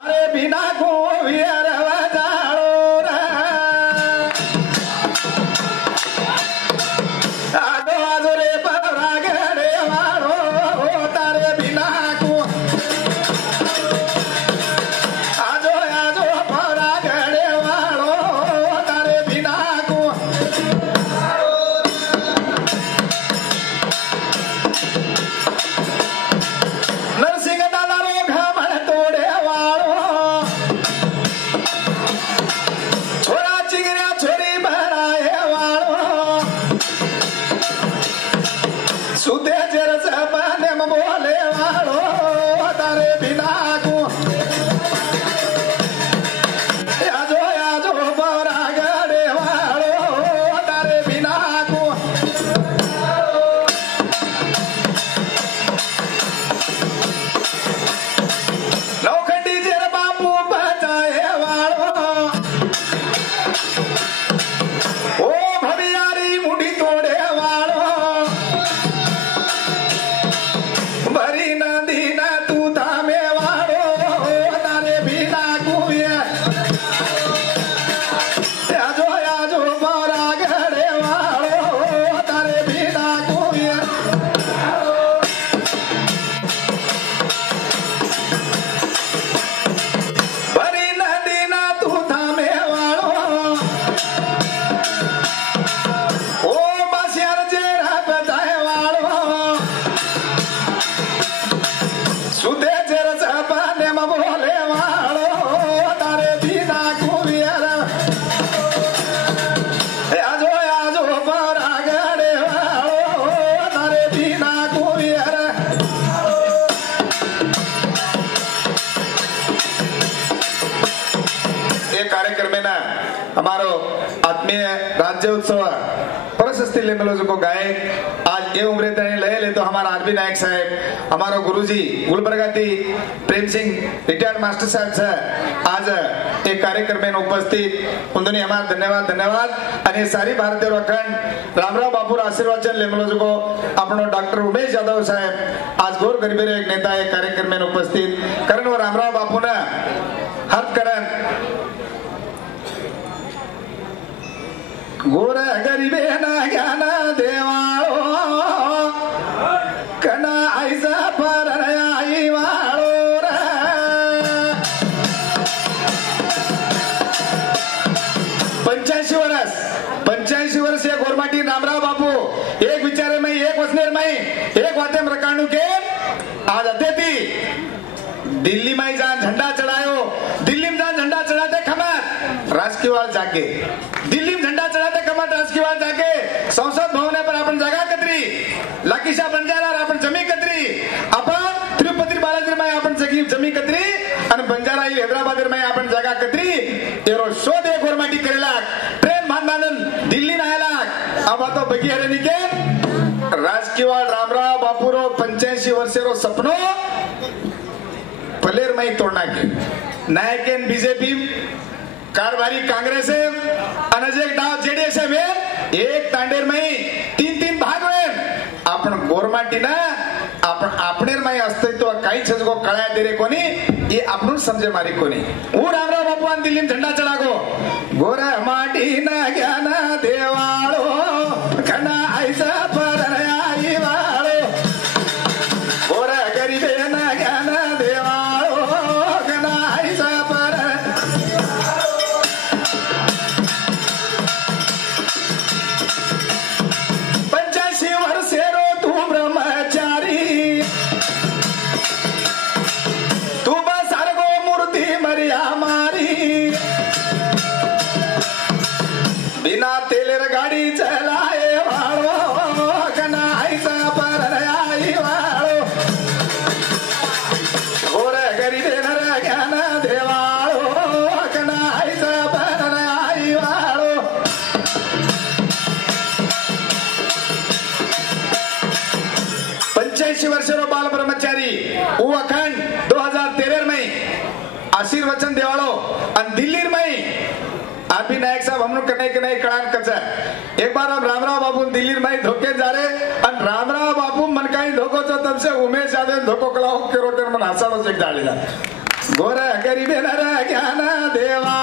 अरे बिना को विरवा जाड़ो रे आदो आदो रे परागड़े वालो तारे बिना को आजो आजो परागड़े वालो तारे बिना को नरसिंह दादा रो घमण तोड़े वालो छोरा चिंगरा छोरी बनाए वालो सुते जर सबने में बोले वालो तारे बिना को आजो आजो परागड़े वालो तारे बिना को लोखंडी जेर बापू बचाए वालो ओ भवियारी मुड़ी तोड़े वालो भरी नदी न तू थामे वालो तारे बिना कुए आजो आजो परागड़े वालो तारे बिना कुए भरी नदी न तू थामे वालो ओ बसियार जेरा बजाए वालो सुते जेर सपने में बोले वालो तारे बिना कुवियर आजो आजो परागड़े वालो तारे बिना कुवियर ये कार्यक्रम में ना हमारो आत्मीय राज्य उत्सव प्रशस्ति लेने को गायक आज ये उम्र तय ले तो हमारा आरबी नायक साहेब हमारो गुरुजी गुलबर्गाती प्रेम सिंह रिटायर्ड मास्टर साहेब से आज एक कार्यक्रम में उपस्थित उन्होंने हमारा धन्यवाद धन्यवाद आणि सारी भारतीय अखंड रामराव बापूर आशीर्वाद लेमलो को आपण डॉक्टर उमेश यादव साहेब आज गोर गरीबेर एक नेता एक कार्यक्रम में उपस्थित कारण वो रामराव बापू ने हात करण गोर गरीबे ना ज्ञान देवाळो कना आईचा परयाई वाळो रे 85 वर्ष ये गोरमाटी रामराव बापू एक विचारे में एक वसनेर में एक वाते में रकाणु के आज अत्यति दिल्ली में जहाँ झंडा चढ़ायो दिल्ली में जहाँ झंडा चढ़ाते खमर राजकीयवाल जाके दिल्ली में झंडा चढ़ाते खमर राजकीयवाल जाके संसद भवन पर अपन जगह कतरी लाकीशा बंजारा अपन जमी कतरी अपन तिरुपति बालाजी में अपन जमी कतरी आणि बंजारा ही हैदराबाद में अपन जगह कतरी एरो शोध एक गोरमाटी करेला ट्रेन बांधन दिल्ली नायला अब तो बगी हरे निके राजकीयवाल रामराव बापूरो 85 वर्षेरो सपनो पलेर में तोड़ना के नायक बीजेपी कारभारी कांग्रेस अनजेक डाव जेडीएस एक तांडेर में 3 भाग में आपण गोरमाटी ना आपण आपणेर में अस्तित्व काही छजगो कळ्या देरे कोणी ये आपण समजे मारी कोणी वो रामराव बापू आणि दिल्ली में झंडा चढ़ागो गोरमाटी ना ज्ञान देवाळो खना ऐसा परयाई वाळो गोर गरीबे ना ज्ञान देवाळो खना ऐसा पर 85 वर्षेरो तू ब्रह्मचारी तू बसारगो मूर्ती मरिया मारी बिना तेलेर गाडी चलाए वाळो कना ऐसा परयाई वाळो गोर गरीबे नर ज्ञान देवाळो कना ऐसा परयाई वाळो 85 वर्षेरो बाल ब्रह्मचारी वो अखंड 2013 में आशीर्वचन देवाळो आणि दिल्ली में आरपी नायक साहब हम लोग करने के नहीं कड़ान कचा एक बार हम रामराव बापू दिल्ली में धोखे जा रहे और रामराव बापू मन का ही धोखो तो तब से उमेश यादव धोखो कला के रोटे मन हसाड़ो से डालेला गोर करी देणार ज्ञान देवा